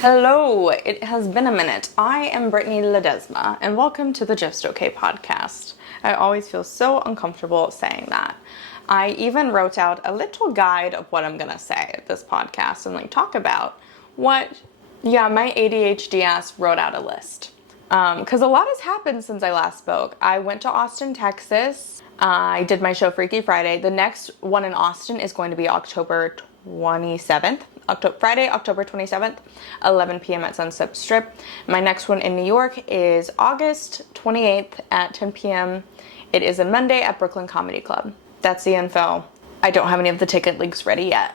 Hello, it has been a minute. I am britneyled, and welcome to the Just Okay podcast. I always feel so uncomfortable saying that. I even wrote out a little guide of what I'm gonna say at this podcast and talk about what, my ADHD ass wrote out a list. Because a lot has happened since I last spoke. I went to Austin, Texas. I did my show Freaky Friday. The next one in Austin is going to be October 27th. Friday, October 27th, 11 p.m. at Sunset Strip. My next one in New York is August 28th at 10 p.m. It is a Monday at Brooklyn Comedy Club. That's the info. I don't have any of the ticket links ready yet.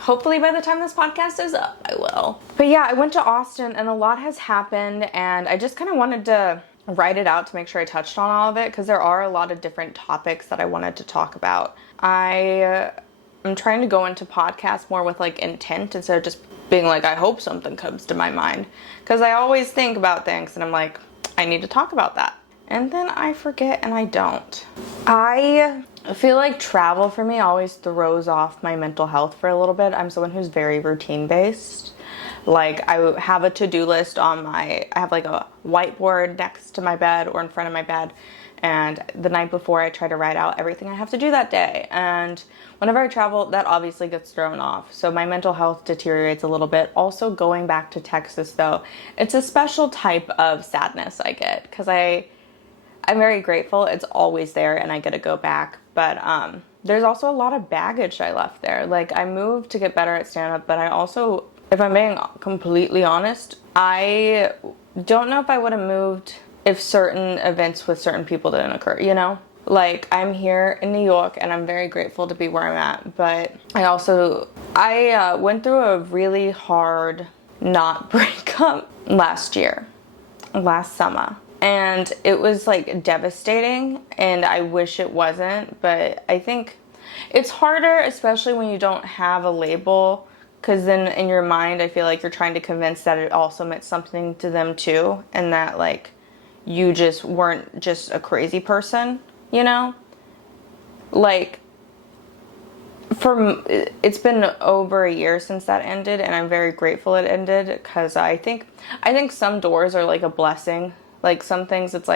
Hopefully by the time this podcast is up, I will. But yeah, I went to Austin and a lot has happened, and I just kind of wanted to write it out to make sure I touched on all of it because there are a lot of different topics that I wanted to talk about. I'm trying to go into podcasts more with intent instead of just being I hope something comes to my mind. Because I always think about things and I'm like, I need to talk about that. And then I forget and I don't. I feel like travel for me always throws off my mental health for a little bit. I'm someone who's very routine based. I have a to-do list I have a whiteboard next to my bed or in front of my bed. And the night before I try to write out everything I have to do that day. And whenever I travel, that obviously gets thrown off. So my mental health deteriorates a little bit. Also going back to Texas though, it's a special type of sadness I get because I'm very grateful. It's always there and I get to go back. But there's also a lot of baggage I left there. I moved to get better at stand-up, but I also, if I'm being completely honest, I don't know if I would have moved if certain events with certain people didn't occur, I'm here in New York and I'm very grateful to be where I'm at, but I went through a really hard not breakup last summer. And it was devastating and I wish it wasn't, but I think it's harder, especially when you don't have a label, because then in your mind, I feel like you're trying to convince that it also meant something to them too, and that you just weren't just a crazy person, it's been over a year since that ended, and I'm very grateful it ended, because I think some doors are a blessing. Some things it's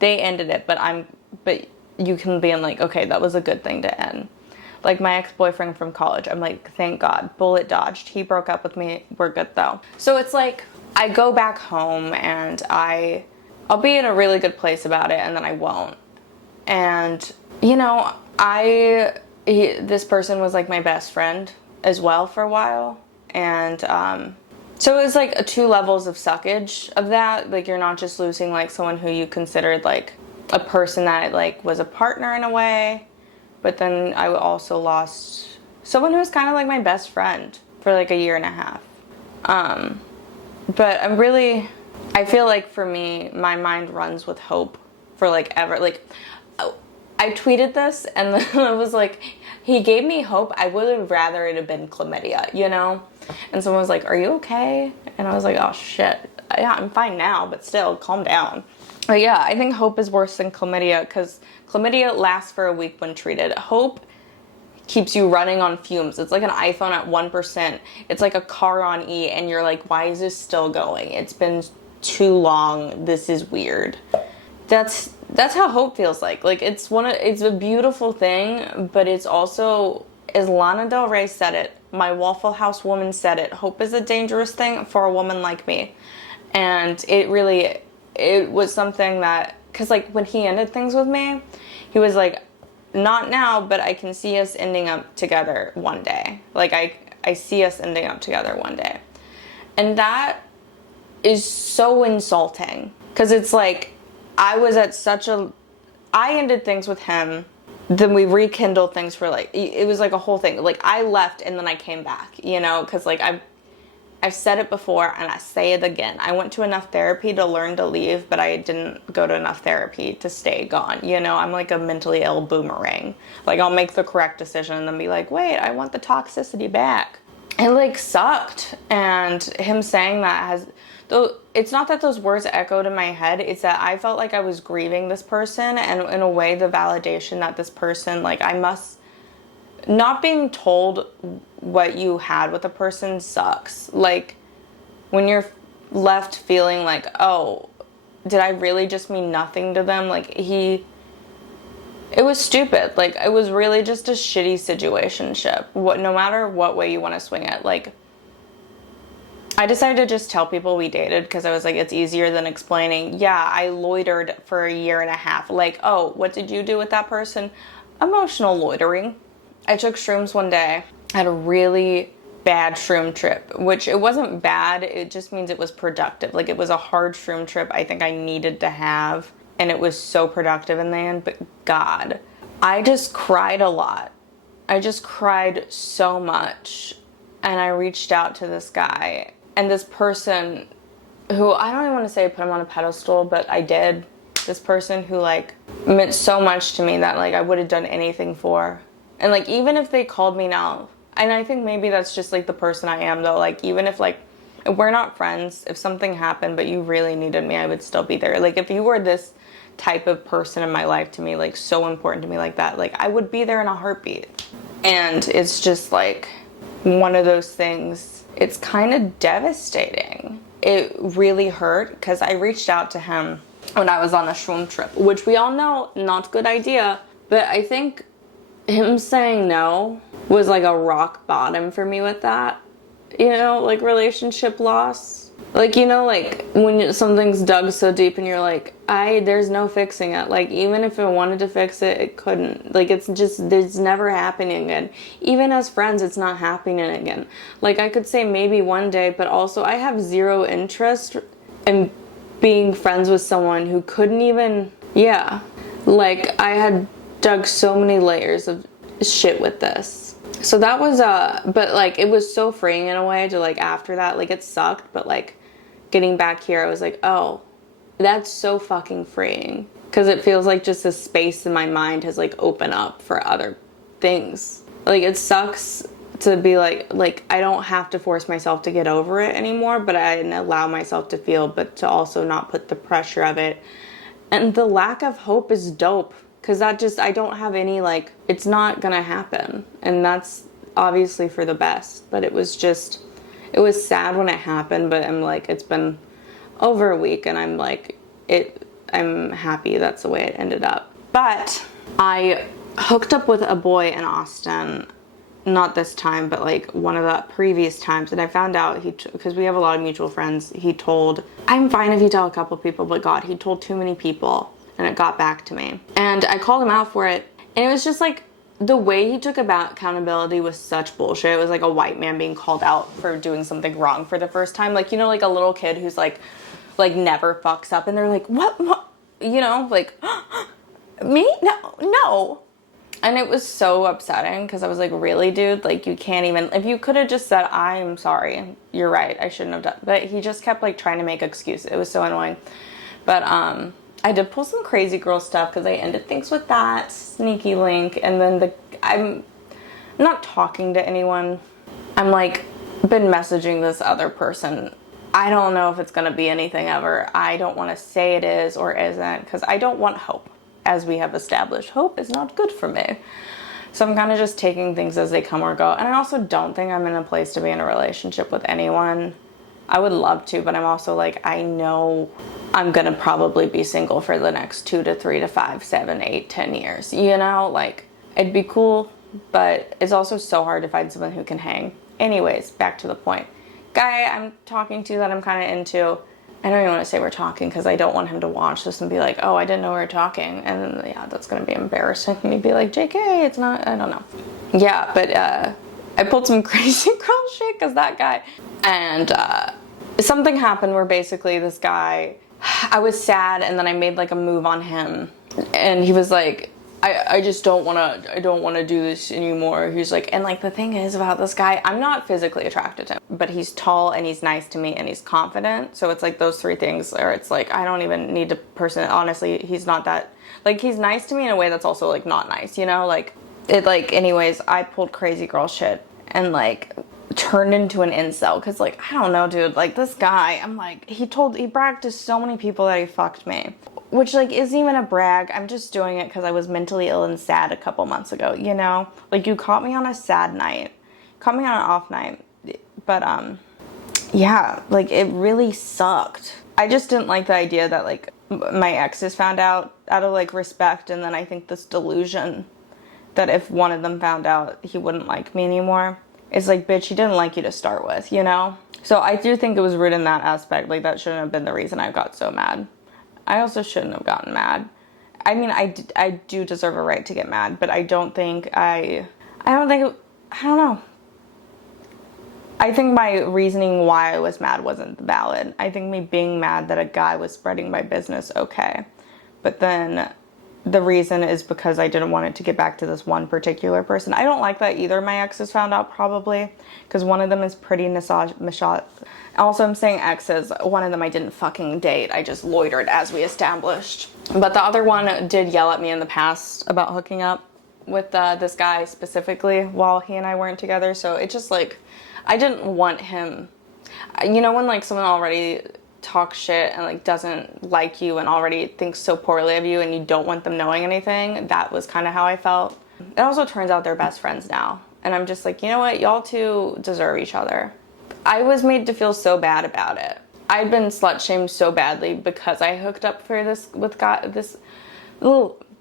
they ended it, but you can be in okay, that was a good thing to end. My ex-boyfriend from college, I'm thank God, bullet dodged. He broke up with me, we're good though. So it's I go back home and I'll be in a really good place about it, and then I won't. And, this person was my best friend as well for a while. And so it was two levels of suckage of that. You're not just losing someone who you considered a person that was a partner in a way, but then I also lost someone who was kind of my best friend for a year and a half. But I feel for me, my mind runs with hope for ever. I tweeted this and then I was he gave me hope. I would have rather it have been chlamydia, And someone was are you okay? And I was oh shit. Yeah, I'm fine now, but still, calm down. But yeah, I think hope is worse than chlamydia because chlamydia lasts for a week when treated. Hope keeps you running on fumes. It's like an iPhone at 1%. It's like a car on E and you're why is this still going? It's been too long. This is weird. That's how hope feels like. It's a beautiful thing, but it's also, as Lana Del Rey said it, my Waffle House woman said it, hope is a dangerous thing for a woman like me. And it was something that, because when he ended things with me, he was not now, but I can see us ending up together one day. I see us ending up together one day. And that is so insulting. Because it's I was at I ended things with him, then we rekindled things for it was a whole thing. I left and then I came back, because I've said it before and I say it again. I went to enough therapy to learn to leave, but I didn't go to enough therapy to stay gone. I'm a mentally ill boomerang. I'll make the correct decision and then be wait, I want the toxicity back. It sucked. And him saying that though, it's not that those words echoed in my head, it's that I felt I was grieving this person, and in a way the validation that this person, I must, not being told what you had with a person sucks. when you're left feeling like, oh, did I really just mean nothing to them? Like, it was stupid. Like, it was really just a shitty situationship. No matter what way you want to swing it. Like, I decided to just tell people we dated because I was like, it's easier than explaining, yeah, I loitered for a year and a half. Like, oh, what did you do with that person? Emotional loitering. I took shrooms one day. I had a really bad shroom trip, which it wasn't bad. It just means it was productive. Like, it was a hard shroom trip I think I needed to have. And it was so productive in the end. But God, I just cried a lot. I just cried so much. And I reached out to this guy. And this person who, I don't even want to say I put him on a pedestal, but I did. This person who, like, meant so much to me that, like, I would have done anything for. And, like, even if they called me now, and I think maybe that's just, like, the person I am, though. Like, even if, like, if we're not friends, if something happened but you really needed me, I would still be there. Like, if you were this type of person in my life to me, like, so important to me like that, like, I would be there in a heartbeat. And it's just, like, one of those things. It's kind of devastating. It really hurt because I reached out to him when I was on a shroom trip, which we all know, not a good idea. But I think him saying no was like a rock bottom for me with that, you know, like relationship loss. Like, you know, like when something's dug so deep and you're like, there's no fixing it. Like, even if it wanted to fix it, it couldn't. Like, it's never happening again. Even as friends, it's not happening again. Like, I could say maybe one day, but also I have zero interest in being friends with someone who couldn't even, like, I had dug so many layers of shit with this. So that was, but like, it was so freeing in a way to, like, after that, like, it sucked, but like, getting back here, I was like, oh, that's so fucking freeing. Because it feels like just a space in my mind has, like, opened up for other things. Like, it sucks to be like, I don't have to force myself to get over it anymore, but I allow myself to feel, but to also not put the pressure of it. And the lack of hope is dope. Because I don't have any, like, it's not gonna happen. And that's obviously for the best. But it was sad when it happened, but I'm like, it's been over a week and I'm like, I'm happy that's the way it ended up. But I hooked up with a boy in Austin, not this time, but like one of the previous times. And I found out because we have a lot of mutual friends, I'm fine if you tell a couple people, but God, he told too many people. And it got back to me. And I called him out for it. And it was just like, the way he took about accountability was such bullshit. It was like a white man being called out for doing something wrong for the first time. Like, you know, like a little kid who's like never fucks up. And they're like, what? You know, like, me? No. And it was so upsetting because I was like, really, dude? Like, you can't even, if you could have just said, I'm sorry, you're right, I shouldn't have done. But he just kept like trying to make excuses. It was so annoying. But, I did pull some crazy girl stuff because I ended things with that sneaky link. And then I'm not talking to anyone. I'm like, been messaging this other person. I don't know if it's going to be anything ever. I don't want to say it is or isn't because I don't want hope. As we have established, hope is not good for me. So I'm kind of just taking things as they come or go. And I also don't think I'm in a place to be in a relationship with anyone. I would love to, but I'm also like, I know I'm going to probably be single for the next 2 to 3 to 5, 7, 8, 10 years. You know, like, it'd be cool, but it's also so hard to find someone who can hang. Anyways, back to the point. Guy I'm talking to that I'm kind of into, I don't even want to say we're talking because I don't want him to watch this and be like, oh, I didn't know we were talking. And then, yeah, that's going to be embarrassing. He'd be like, JK, it's not, I don't know. Yeah, but I pulled some crazy girl shit because that guy, and something happened where basically this guy, I was sad and then I made like a move on him and he was like, I just don't want to do this anymore. He's like, and like the thing is about this guy, I'm not physically attracted to him, but he's tall and he's nice to me and he's confident. So it's like those three things where it's like, I don't even need to honestly, he's not that, like, he's nice to me in a way that's also like not nice, you know, like it, like, anyways, I pulled crazy girl shit and like turned into an incel because, like, I don't know, dude, like this guy, I'm like, he bragged to so many people that he fucked me, which like isn't even a brag. I'm just doing it because I was mentally ill and sad a couple months ago, you know, like you caught me on a sad night, caught me on an off night, but yeah, like it really sucked. I just didn't like the idea that like my exes found out of like respect, and then I think this delusion that if one of them found out he wouldn't like me anymore. It's like, bitch, he didn't like you to start with, you know? So I do think it was rude in that aspect. Like, that shouldn't have been the reason I got so mad. I also shouldn't have gotten mad. I mean, I do deserve a right to get mad, but I don't know. I think my reasoning why I was mad wasn't valid. I think me being mad that a guy was spreading my business, okay. But then the reason is because I didn't want it to get back to this one particular person. I don't like that either my exes found out, probably, because one of them is pretty misogynist. Also, I'm saying exes. One of them I didn't fucking date. I just loitered, as we established. But the other one did yell at me in the past about hooking up with this guy specifically while he and I weren't together. So it just like, I didn't want him. You know when like someone already talks shit and like doesn't like you and already thinks so poorly of you and you don't want them knowing anything? That was kind of how I felt. It also turns out they're best friends now. And I'm just like, you know what? Y'all two deserve each other. I was made to feel so bad about it. I'd been slut shamed so badly because I hooked up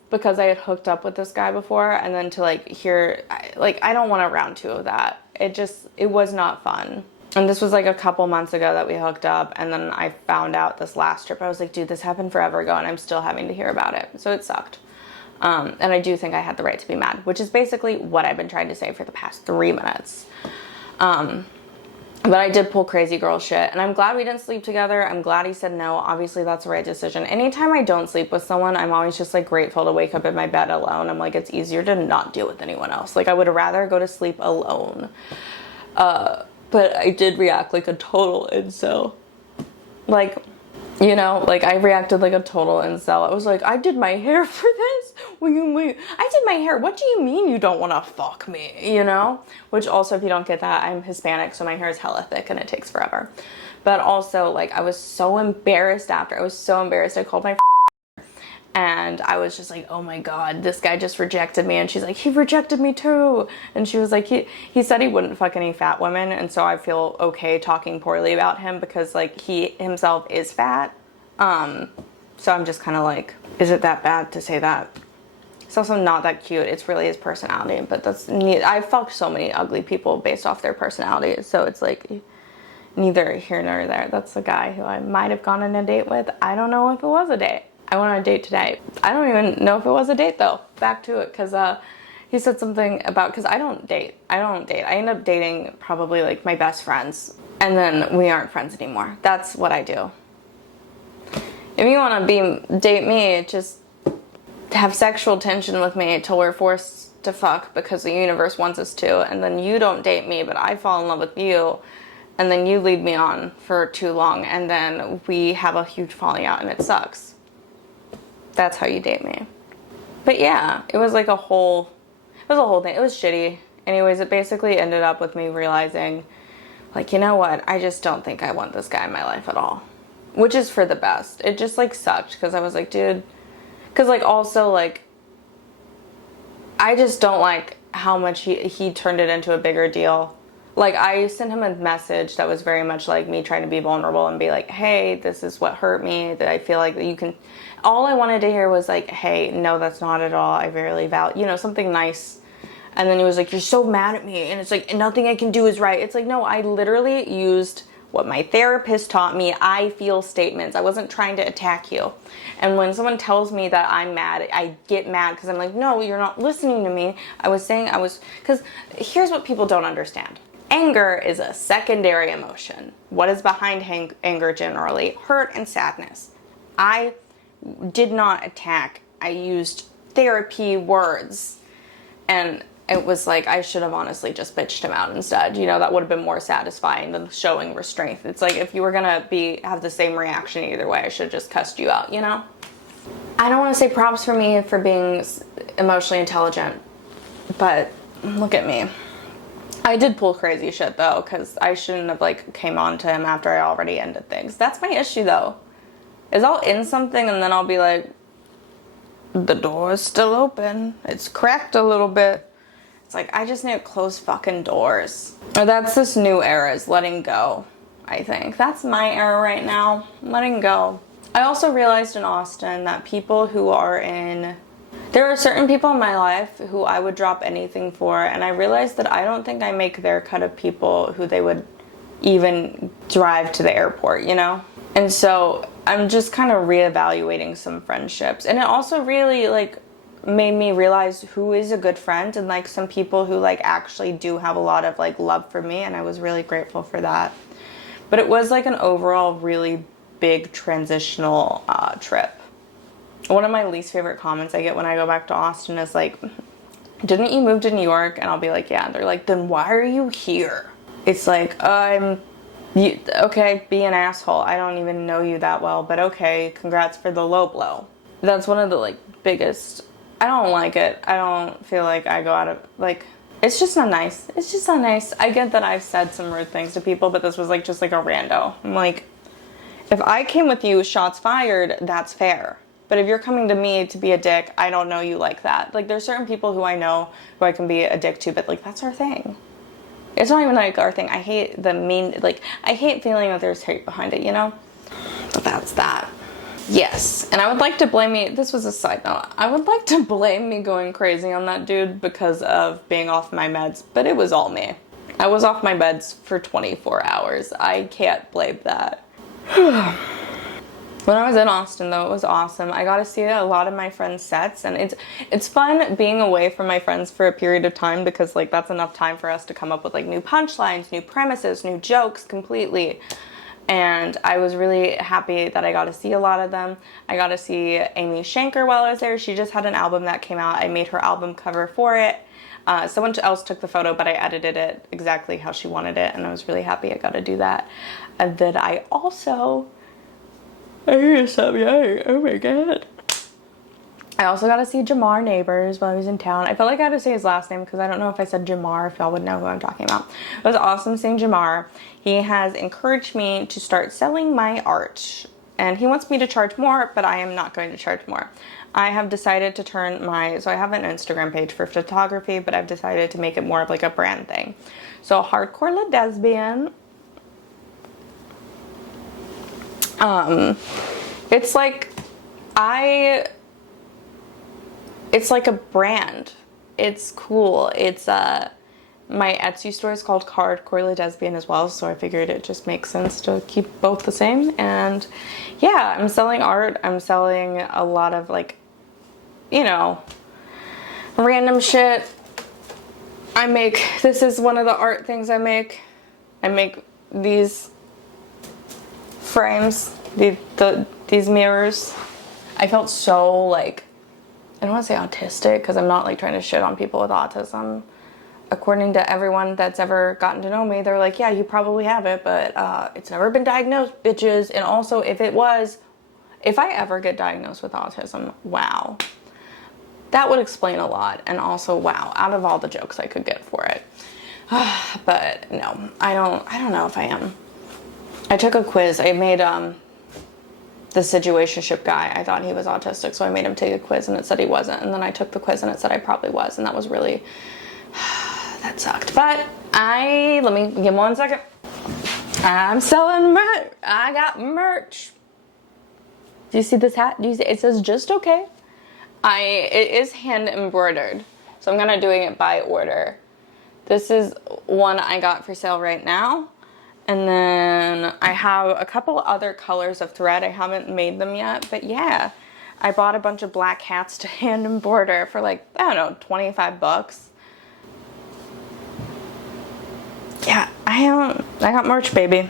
because I had hooked up with this guy before, and then to like hear, like, I don't want a round two of that. It was not fun. And this was like a couple months ago that we hooked up, and then I found out this last trip. I was like, dude, this happened forever ago, and I'm still having to hear about it. So it sucked. And I do think I had the right to be mad, which is basically what I've been trying to say for the past 3 minutes. But I did pull crazy girl shit, and I'm glad we didn't sleep together. I'm glad he said no. Obviously, that's the right decision. Anytime I don't sleep with someone, I'm always just like grateful to wake up in my bed alone. I'm like, it's easier to not deal with anyone else. Like, I would rather go to sleep alone. But I did react like a total incel. Like, you know, like I reacted like a total incel. I was like, I did my hair for this? Wait. I did my hair. What do you mean you don't want to fuck me? You know? Which also, if you don't get that, I'm Hispanic, so my hair is hella thick and it takes forever. But also, like, I was so embarrassed after. I was so embarrassed. I called my and I was just like, oh my God, this guy just rejected me. And she's like, he rejected me too. And she was like, he said he wouldn't fuck any fat women. And so I feel okay talking poorly about him because like he himself is fat. So I'm just kind of like, is it that bad to say that? It's also not that cute. It's really his personality, but that's neat. I've fucked so many ugly people based off their personality. So it's like neither here nor there. That's the guy who I might have gone on a date with. I don't know if it was a date. I went on a date today. I don't even know if it was a date though. Back to it, because he said something about, because I don't date. I end up dating probably like my best friends, and then we aren't friends anymore. That's what I do. If you want to date me, just have sexual tension with me till we're forced to fuck because the universe wants us to, and then you don't date me, but I fall in love with you, and then you lead me on for too long, and then we have a huge falling out and it sucks. That's how you date me. But yeah, it was like a whole thing. It was shitty. Anyways, it basically ended up with me realizing, like, you know what? I just don't think I want this guy in my life at all. Which is for the best. It just like sucked because I was like, dude, because like also like, I just don't like how much he turned it into a bigger deal. Like, I sent him a message that was very much like me trying to be vulnerable and be like, hey, this is what hurt me, that I feel like that you can... All I wanted to hear was like, hey, no, that's not at all. I really value... You know, something nice. And then he was like, you're so mad at me. And it's like, nothing I can do is right. It's like, no, I literally used what my therapist taught me. I feel statements. I wasn't trying to attack you. And when someone tells me that I'm mad, I get mad because I'm like, no, you're not listening to me. Because here's what people don't understand. Anger is a secondary emotion. What is behind anger generally? Hurt and sadness. I did not attack. I used therapy words. And it was like, I should have honestly just bitched him out instead. You know, that would have been more satisfying than showing restraint. It's like, if you were gonna have the same reaction either way, I should have just cussed you out, you know? I don't want to say props for me for being emotionally intelligent, but look at me. I did pull crazy shit though, because I shouldn't have like came on to him after I already ended things. That's my issue though, is I'll end something and then I'll be like, the door is still open. It's cracked a little bit. It's like, I just need to close fucking doors. Or that's this new era, is letting go. I think. That's my era right now. Letting go. I also realized in Austin that people who are in... There are certain people in my life who I would drop anything for, and I realized that I don't think I make their cut of people who they would even drive to the airport, you know? And so I'm just kind of reevaluating some friendships. And it also really, like, made me realize who is a good friend, and, like, some people who, like, actually do have a lot of, like, love for me, and I was really grateful for that. But it was, like, an overall really big transitional trip. One of my least favorite comments I get when I go back to Austin is like, didn't you move to New York? And I'll be like, yeah. And they're like, then why are you here? It's like, okay, be an asshole. I don't even know you that well, but okay, congrats for the low blow. That's one of the, like, biggest, I don't like it. I don't feel like I go out of, like, it's just not nice. It's just not nice. I get that I've said some rude things to people, but this was, like, just, like, a rando. I'm like, if I came with you, shots fired, that's fair. But if you're coming to me to be a dick, I don't know you like that. Like, there's certain people who I know who I can be a dick to, but, like, that's our thing. It's not even, like, our thing. I hate the mean, like, I hate feeling that there's hate behind it, you know? But that's that. Yes. And I would like to blame me, this was a side note, I would like to blame me going crazy on that dude because of being off my meds, but it was all me. I was off my meds for 24 hours. I can't blame that. When I was in Austin, though, it was awesome. I got to see a lot of my friends' sets, and it's fun being away from my friends for a period of time because, like, that's enough time for us to come up with, like, new punchlines, new premises, new jokes completely. And I was really happy that I got to see a lot of them. I got to see Amy Shanker while I was there. She just had an album that came out. I made her album cover for it. Someone else took the photo, but I edited it exactly how she wanted it, and I was really happy I got to do that. And then I also... I hear something. Oh my god. I also got to see Jamar Neighbors while I was in town. I felt like I had to say his last name because I don't know if I said Jamar, if y'all would know who I'm talking about. It was awesome seeing Jamar. He has encouraged me to start selling my art. And he wants me to charge more, but I am not going to charge more. I have decided to turn so I have an Instagram page for photography, but I've decided to make it more of like a brand thing. So Hardcore Lesbian. It's like it's like a brand. It's cool. It's, my Etsy store is called Hardcore Lesbian as well, so I figured it just makes sense to keep both the same. And yeah, I'm selling art. I'm selling a lot of, like, you know, random shit. This is one of the art things I make. I make these frames, these mirrors. I felt so, like, I don't want to say autistic because I'm not, like, trying to shit on people with autism. According to everyone that's ever gotten to know me, they're like, yeah, you probably have it, but it's never been diagnosed, bitches. And also, if I ever get diagnosed with autism, wow, that would explain a lot. And also, wow, out of all the jokes I could get for it. But no, I don't know if I am. I took a quiz. I made the situationship guy. I thought he was autistic, so I made him take a quiz, and it said he wasn't. And then I took the quiz, and it said I probably was, and that was really that sucked. But let me give 1 second. I'm selling merch. I got merch. Do you see this hat? Do you see? It says just okay. It is hand embroidered, so I'm gonna doing it by order. This is one I got for sale right now. And then I have a couple other colors of thread. I haven't made them yet, but yeah. I bought a bunch of black hats to hand embroider for, like, I don't know, 25 bucks. Yeah, I got merch, baby.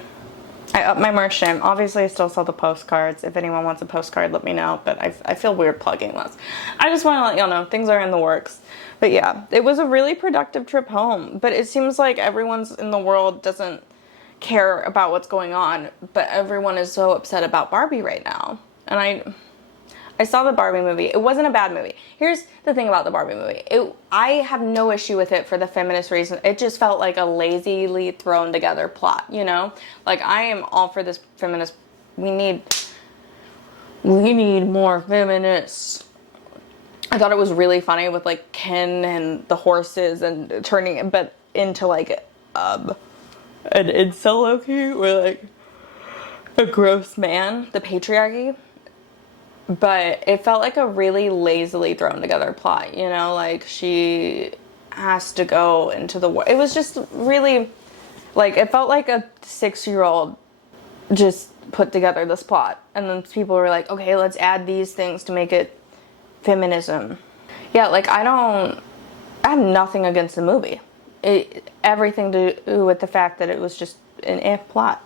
I upped my merch name. Obviously, I still sell the postcards. If anyone wants a postcard, let me know. But I feel weird plugging this. I just want to let y'all know things are in the works. But yeah, it was a really productive trip home. But it seems like everyone's in the world doesn't care about what's going on, but everyone is so upset about Barbie right now. And I saw the Barbie movie. It wasn't a bad movie. Here's the thing about the Barbie movie. I have no issue with it for the feminist reason. It just felt like a lazily thrown together plot, you know? Like, I am all for this feminist. We need more feminists. I thought it was really funny with, like, Ken and the horses and turning it but into, like, an incel low-key, or like a gross man, the patriarchy. But it felt like a really lazily thrown together plot, you know, like she has to go into the war. It was just really, like, it felt like a 6-year-old just put together this plot. And then people were like, okay, let's add these things to make it feminism. Yeah, like, I have nothing against the movie. Everything to do with the fact that it was just an plot.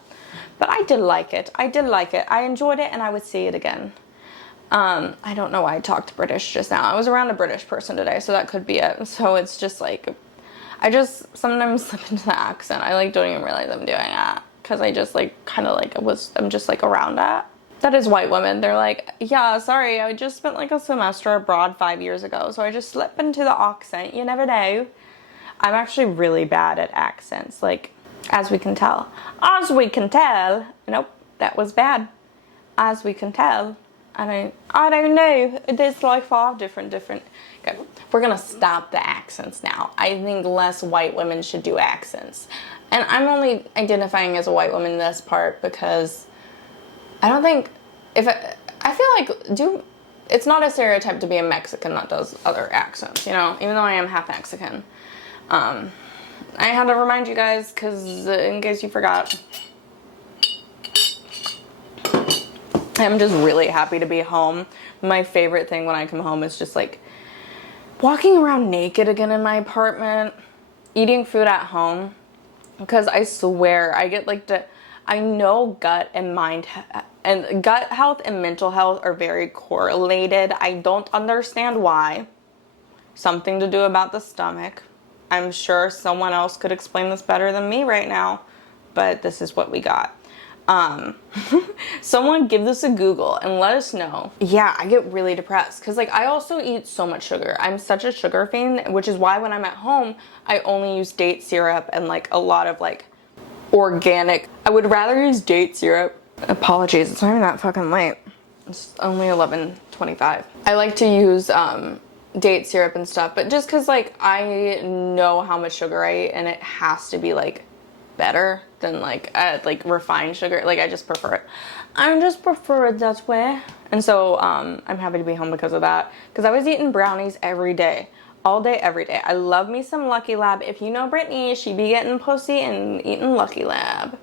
But I did like it. I enjoyed it, and I would see it again. I don't know why I talked British just now. I was around a British person today, so that could be it. So it's just like, I just sometimes slip into the accent. I like don't even realize I'm doing that, because I just like kind of like I'm just like around that. That is white women. They're like, yeah, sorry, I just spent like a semester abroad 5 years ago, so I just slip into the accent. You never know. I'm actually really bad at accents, like, as we can tell. As we can tell. Nope, that was bad. As we can tell. I don't know. There's like 5 different. Okay, we're gonna stop the accents now. I think less white women should do accents. And I'm only identifying as a white woman in this part because I don't think, I feel like, it's not a stereotype to be a Mexican that does other accents, you know, even though I am half Mexican. I had to remind you guys, because in case you forgot, I'm just really happy to be home. My favorite thing when I come home is just like walking around naked again in my apartment, eating food at home, because I swear I get like I know gut and gut health and mental health are very correlated. I don't understand why. Something to do about the stomach. I'm sure someone else could explain this better than me right now, but this is what we got. Someone give this a Google and let us know. Yeah, I get really depressed because like I also eat so much sugar. I'm such a sugar fiend, which is why when I'm at home, I only use date syrup and like a lot of like organic. I would rather use date syrup. Apologies, it's not even that fucking late. It's only 11:25. I like to use date syrup and stuff, but just because like I know how much sugar I eat and it has to be like better than like refined sugar. Like I just prefer it. I just prefer it that way. And so I'm happy to be home because of that. Because I was eating brownies every day. All day, every day. I love me some Lucky Lab. If you know Brittany, she be getting pussy and eating Lucky Lab.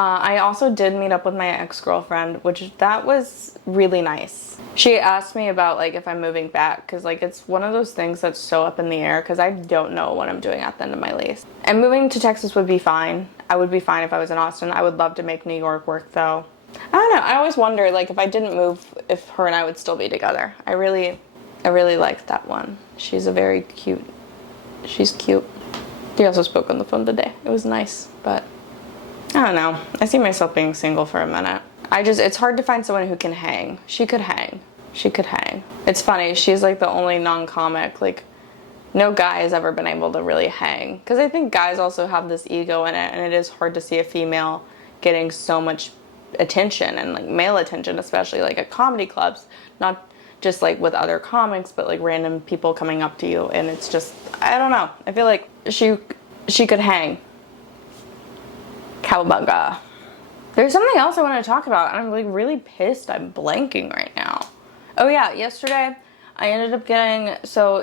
I also did meet up with my ex-girlfriend, which that was really nice. She asked me about like if I'm moving back, because like it's one of those things that's so up in the air because I don't know what I'm doing at the end of my lease. And moving to Texas would be fine. I would be fine if I was in Austin. I would love to make New York work though. I don't know. I always wonder like if I didn't move, if her and I would still be together. I really liked that one. She's cute. We also spoke on the phone today. It was nice, but I don't know. I see myself being single for a minute. It's hard to find someone who can hang. She could hang. It's funny, she's like the only non-comic, like no guy has ever been able to really hang. Because I think guys also have this ego in it, and it is hard to see a female getting so much attention, and like male attention, especially like at comedy clubs. Not just like with other comics, but like random people coming up to you, and it's just, I don't know. I feel like she could hang. Cowabunga. There's something else I want to talk about, and I'm like really pissed. I'm blanking right now. Oh yeah, yesterday I ended up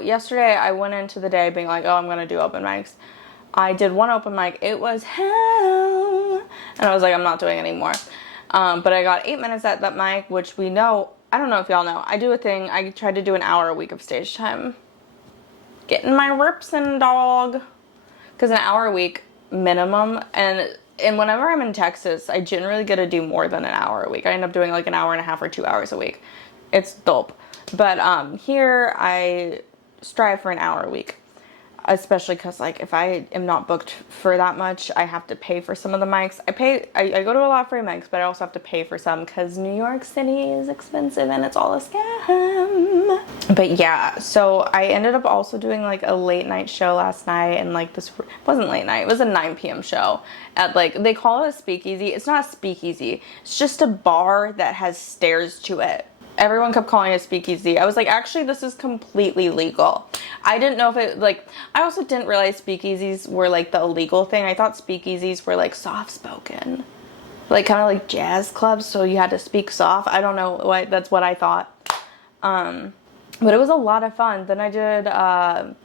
yesterday I went into the day being like, oh, I'm gonna do open mics. I did one open mic. It was hell, and I was like, I'm not doing any more. But I got 8 minutes at that mic, which we know. I don't know if y'all know. I do a thing. I try to do an hour a week of stage time. Getting my rips in, dog. Because an hour a week minimum, and whenever I'm in Texas, I generally get to do more than an hour a week. I end up doing like an hour and a half or 2 hours a week. It's dope. But here I strive for an hour a week. Especially because like if I am not booked for that much, I have to pay for some of the mics. I go to a lot of free mics, but I also have to pay for some because New York City is expensive and it's all a scam. But yeah, so I ended up also doing like a late night show last night, and like this wasn't late night, it was a 9 p.m. show at like, they call it a speakeasy. It's not a speakeasy, it's just a bar that has stairs to it. Everyone kept calling it a speakeasy. I was like, actually, this is completely legal. I didn't know if it, like, I also didn't realize speakeasies were, like, the illegal thing. I thought speakeasies were, like, soft-spoken. Like, kind of like jazz clubs, so you had to speak soft. I don't know why, that's what I thought. But it was a lot of fun. Then I did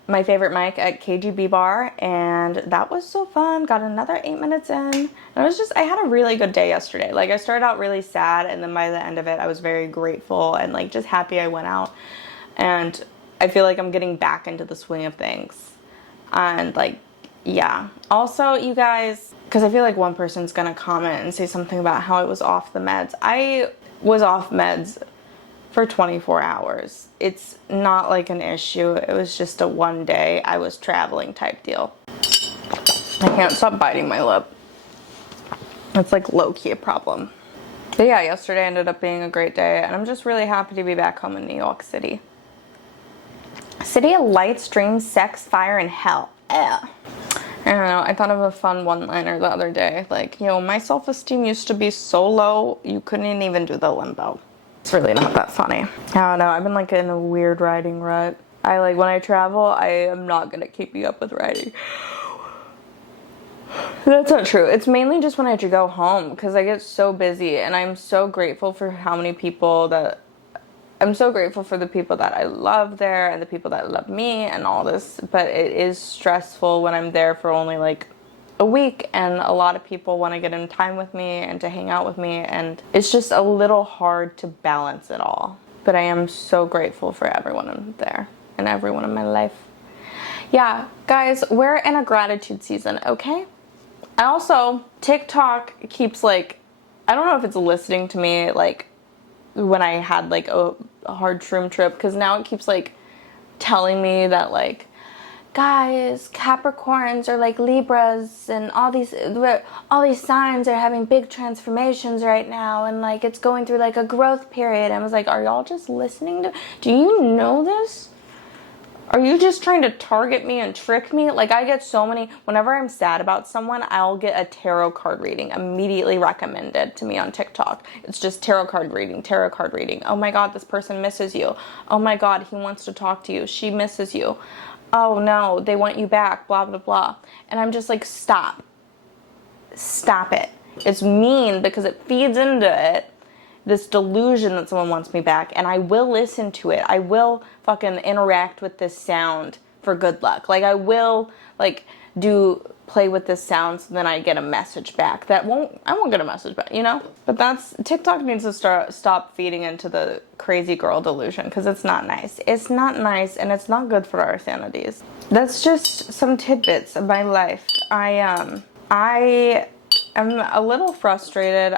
my favorite mic at KGB Bar, and that was so fun. Got another 8 minutes in. And it was just, I had a really good day yesterday. Like, I started out really sad, and then by the end of it, I was very grateful and, like, just happy I went out. And I feel like I'm getting back into the swing of things. And, like, yeah. Also, you guys, because I feel like one person's gonna comment and say something about how I was off the meds. I was off meds for 24 hours. It's not like an issue. It was just a one day I was traveling type deal. I can't stop biting my lip. It's like low-key a problem. But yeah, yesterday ended up being a great day, and I'm just really happy to be back home in New York City. City of lights, dreams, sex, fire, and hell. I don't know, I thought of a fun one-liner the other day. Like, yo, my self-esteem used to be so low, you couldn't even do the limbo. It's really not that funny. I don't know, I've been like in a weird writing rut. When I travel, I am not good at keeping up with writing. That's not true. It's mainly just when I have to go home, because I get so busy, and I'm so grateful for the people that I love there and the people that love me and all this, but it is stressful when I'm there for only like a week, and a lot of people want to get in time with me and to hang out with me, and it's just a little hard to balance it all. But I am so grateful for everyone there and everyone in my life. Yeah, guys, we're in a gratitude season, okay? And also, TikTok keeps like, I don't know if it's listening to me like when I had like a hard shroom trip, because now it keeps like telling me that like, guys, Capricorns are like Libras, and all these signs are having big transformations right now, and like it's going through like a growth period. I was like, are y'all just listening to, do you know this? Are you just trying to target me and trick me? Like, I get so many, whenever I'm sad about someone, I'll get a tarot card reading immediately recommended to me on TikTok. It's just tarot card reading, tarot card reading. Oh my God, this person misses you. Oh my God, he wants to talk to you. She misses you. Oh no, they want you back, blah, blah, blah. And I'm just like, stop. Stop it. It's mean because it feeds into it, this delusion that someone wants me back, and I will listen to it. I will fucking interact with this sound for good luck. Like, I will, like, play with this sound so then I get a message back. I won't get a message back, you know? But TikTok needs to stop feeding into the crazy girl delusion, because it's not nice. It's not nice, and it's not good for our sanities. That's just some tidbits of my life. I am a little frustrated.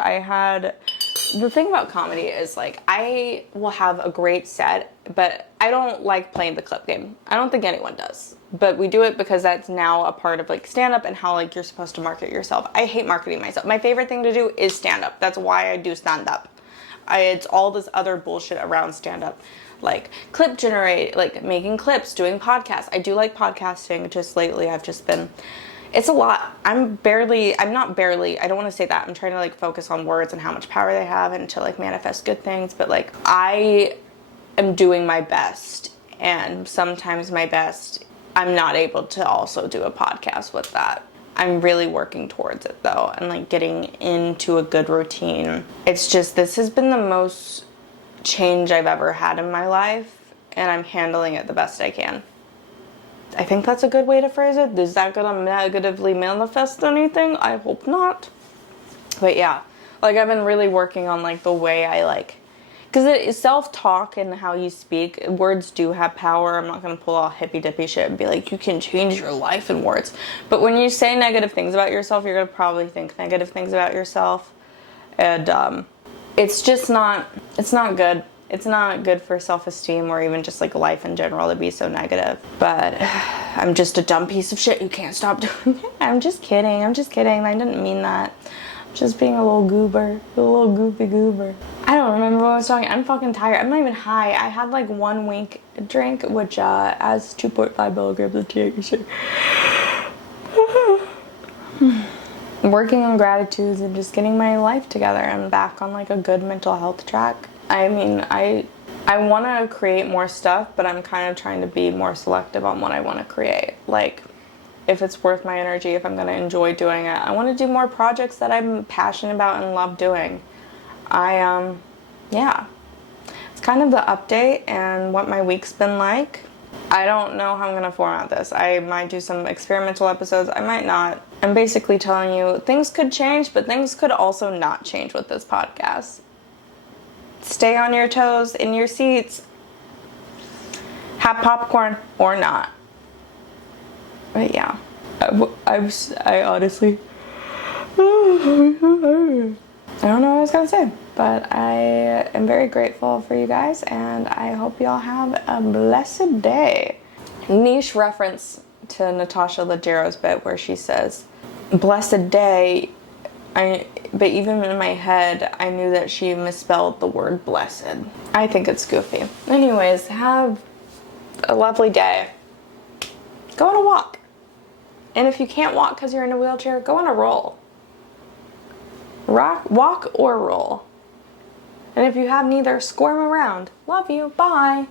The thing about comedy is, like, I will have a great set, but I don't like playing the clip game. I don't think anyone does. But we do it because that's now a part of, like, stand-up and how, like, you're supposed to market yourself. I hate marketing myself. My favorite thing to do is stand-up. That's why I do stand-up. It's all this other bullshit around stand-up. Like, clip generate, like, making clips, doing podcasts. I do like podcasting. Just lately, I've just been... It's a lot. I don't want to say that. I'm trying to like focus on words and how much power they have and to like manifest good things. But like, I am doing my best, and sometimes my best, I'm not able to also do a podcast with that. I'm really working towards it though, and like getting into a good routine. It's just, this has been the most change I've ever had in my life, and I'm handling it the best I can. I think that's a good way to phrase it. Is that gonna negatively manifest anything? I hope not. But yeah, like, I've been really working on like the way I like, because it is self-talk and how you speak. Words do have power. I'm not gonna pull all hippy-dippy shit and be like, you can change your life in words. But when you say negative things about yourself, you're gonna probably think negative things about yourself. And it's just not, it's not good. It's not good for self-esteem or even just like life in general to be so negative. But I'm just a dumb piece of shit who can't stop doing it. I'm just kidding. I didn't mean that. I'm just being a little goober. A little goofy goober. I don't remember what I was talking. I'm fucking tired. I'm not even high. I had like 1 week drink, which has 2.5 milligrams of THC. I'm working on gratitudes and just getting my life together and back on like a good mental health track. I mean, I want to create more stuff, but I'm kind of trying to be more selective on what I want to create. Like, if it's worth my energy, if I'm going to enjoy doing it. I want to do more projects that I'm passionate about and love doing. Yeah. It's kind of the update and what my week's been like. I don't know how I'm going to format this. I might do some experimental episodes. I might not. I'm basically telling you things could change, but things could also not change with this podcast. Stay on your toes, in your seats. Have popcorn or not. But yeah, I honestly, I don't know what I was gonna say, but I am very grateful for you guys, and I hope y'all have a blessed day. Niche reference to Natasha Leggero's bit where she says, "Blessed day." But even in my head, I knew that she misspelled the word blessed. I think it's goofy. Anyways, have a lovely day. Go on a walk. And if you can't walk because you're in a wheelchair, go on a roll. Walk or roll. And if you have neither, squirm around. Love you. Bye.